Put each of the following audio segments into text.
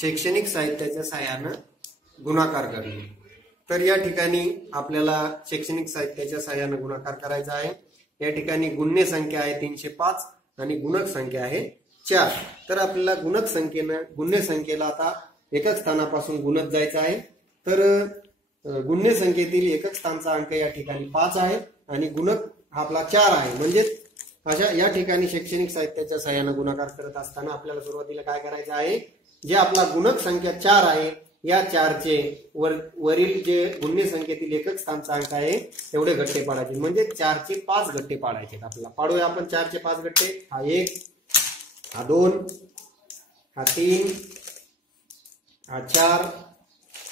शैक्षणिक साहित्याच्या सहाय्याने गुणाकार करणे। तर या ठिकाणी आपल्याला शैक्षणिक साहित्याच्या सहाय्याने गुणाकार करायचा आहे। या ठिकाणी गुण्य संख्या आहे 305 आणि गुणक संख्या आहे 4। तर आपल्याला गुण्य संख्येला आता एकक स्थानापासून गुणत जायचं आहे। तर गुण्य संख्येतील एकक स्थानचा अंक या ठिकाणी 5 आहे आणि गुणक आपला 4 आहे। म्हणजे अशा या ठिकाणी शैक्षणिक साहित्याच्या सहाय्याने गुणाकार करत असताना आपल्याला सुरुवातीला काय करायचं आहे, जे आपला गुणक संख्या 4 आहे या 4 चे वरील जे गुण्य संख्येतील एकक स्थानचा अंक आहे एवढे गट्टे पाडायचे। म्हणजे 4 चे 5 गट्टे पाडायचे। आपल्याला पाडूया आपण 4 चे 5 गट्टे। हा 1, हा 2, हा 3, हा 4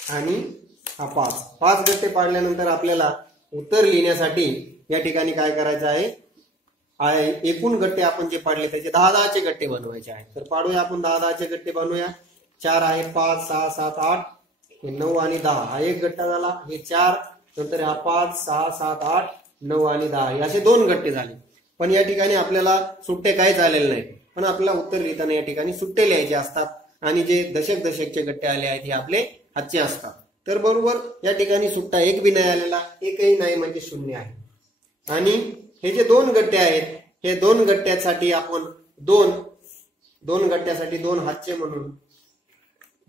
आणि हा 5। 5 गट्टे पाडल्यानंतर आपल्याला उत्तर लिहिण्यासाठी या ठिकाणी काय करायचं आहे, एकूण गट्टे आपण जे पाडले त्याचे 10-10 चे गट्टे बनवायचे आहेत। तर पाडूया आपण 10-10 चे गट्टे बनवूया। 4 आहे, 5, 6, 7, 8, हे 9 आणि 10। हा एक गट्टा झाला। हे 4, नंतर हा 5, 6, 7, 8, 9 आणि 10 असे 2 गट्टे झाले। पण या ठिकाणी आपल्याला सुट्टे काहीच आलेले नाही, पण आपल्याला उत्तर लिहिताना या ठिकाणी सुट्टे लिहायचे असतात आणि जे दशकचे गट्टे आले आहेत हे आपले हातचे असतात। तर बरोबर या ठिकाणी सुट्टा एक बी नाही आलेला, एकही नाही म्हणजे 0 आहे। आणि हे जे 2 गट्टे आहेत हे 2 गट्ट्यासाठी आपण दोन गट्ट्यासाठी 2 हातचे म्हणून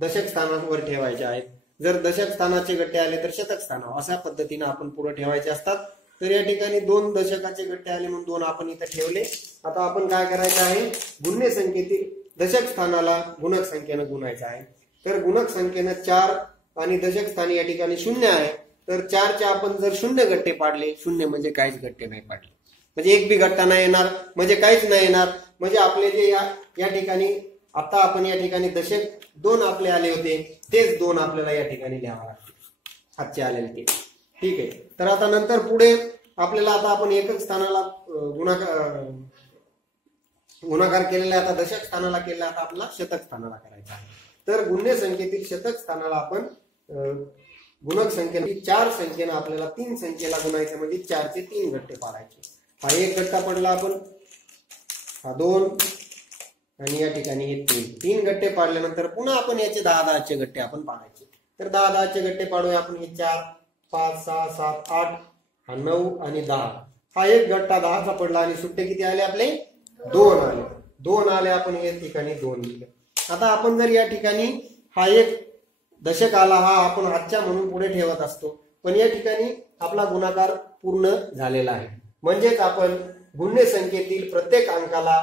दशक स्थानावर ठेवायचे आहेत। जर दशक स्थानाचे गट्टे आले तर शतक स्थानावर अशा पद्धतीने आपण पुढे ठेवायचे असतात। तर या ठिकाणी 2 दशकाचे गट्टे आले म्हणून 2 आपण इथे ठेवले। आता आपण काय करायचं आहे, गुण्य संख्येतील दशक स्थानाला गुणक संख्येने गुणायचं आहे। तर गुणक संख्येने 4 आणि दशक स्थानी या ठिकाणी 0 आहे। तर 4 चे आपण जर 0 गट्टे पाडले, 0 म्हणजे काहीच गट्टे नाही पाडले, म्हणजे एक बी गट्टा नाही येणार, म्हणजे काहीच नाही येणार। म्हणजे आपले जे या ठिकाणी आता आपण या ठिकाणी दशक 2 आपले आले होते तेच 2 आपल्याला या ठिकाणी लिहावं लागते, हातचे आलेले ते। ठीक आहे। तर आता नंतर पुढे आपल्याला आता आपण एकक स्थानाला गुणाकार केलेला, आता दशक स्थानाला केलेला, आता आपल्याला शतक स्थानाला करायचा आहे। तर गुण्य संख्येतील शतक स्थानाला आपण गुणक संख्येने 4 संख्येने आपल्याला 3 संख्येला गुणायचं, म्हणजे 4 चे 3 गट्टे पाडायचे। हा एक गट्टा पडला आपण, हा 2 आणि या ठिकाणी हे 3 गट्टे पाडल्यानंतर पुन्हा आपण याचे 10-10 चे गट्टे आपण पाडायचे। तर 10-10 चे गट्टे पाडूया आपण। हे 4, 5, 6, 7, 8, हा 9 आणि 10। हा एक गट्टा 10 चा पडला आणि सुट्टे किती आले आपले, 2 आले। 2 आले, आपण या ठिकाणी 2 लिहिले। आता आपण जर या ठिकाणी हा एक दशक आला, हा आपण हातच्या म्हणून पुढे ठेवत असतो, पण या ठिकाणी आपला गुणाकार पूर्ण झालेला आहे। म्हणजेच आपण गुण्य संख्येतील प्रत्येक अंकाला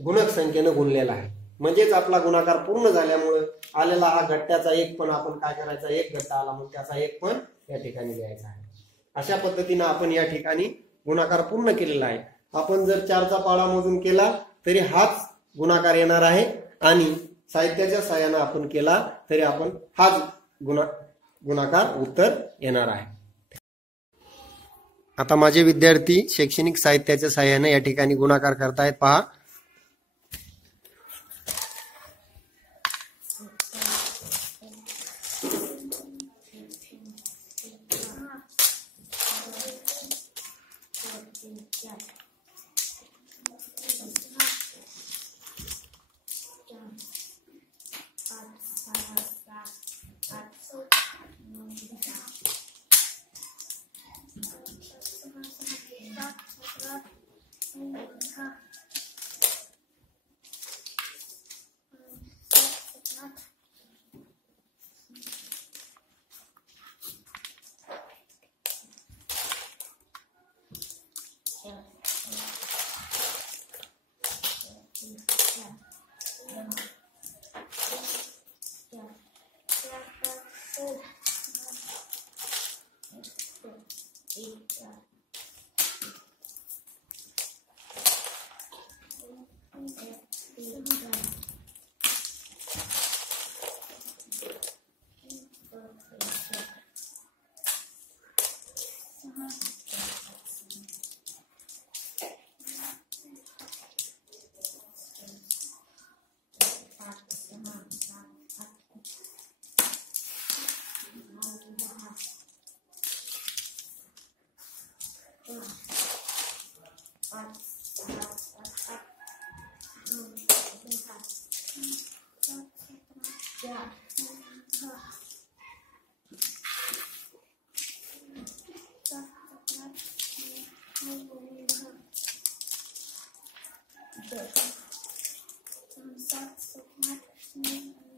गुणक संख्येने गुणलेला आहे। म्हणजेच आपला गुणाकार पूर्ण झाल्यामुळे आलेला हा गट्ट्याचा एक पण आपण काय करायचा, एक गट्टा आला मग त्याचा एक पण या ठिकाणी लिहायचा आहे। अशा पद्धतीने आपण या ठिकाणी गुणाकार पूर्ण केलेला आहे। आपण जर 4 चा पाढा मोजून केला तरी हाच गुणाकार येणार आहे आणि साहित्याच्या सहाय्याने आपण केला तरी आपण हाच गुणाकार उत्तर येणार आहे। आता माझे विद्यार्थी शैक्षणिक साहित्याच्या सहाय्याने या ठिकाणी गुणाकार करतायत, पहा। 4 7 8 9 10 10 7 8 9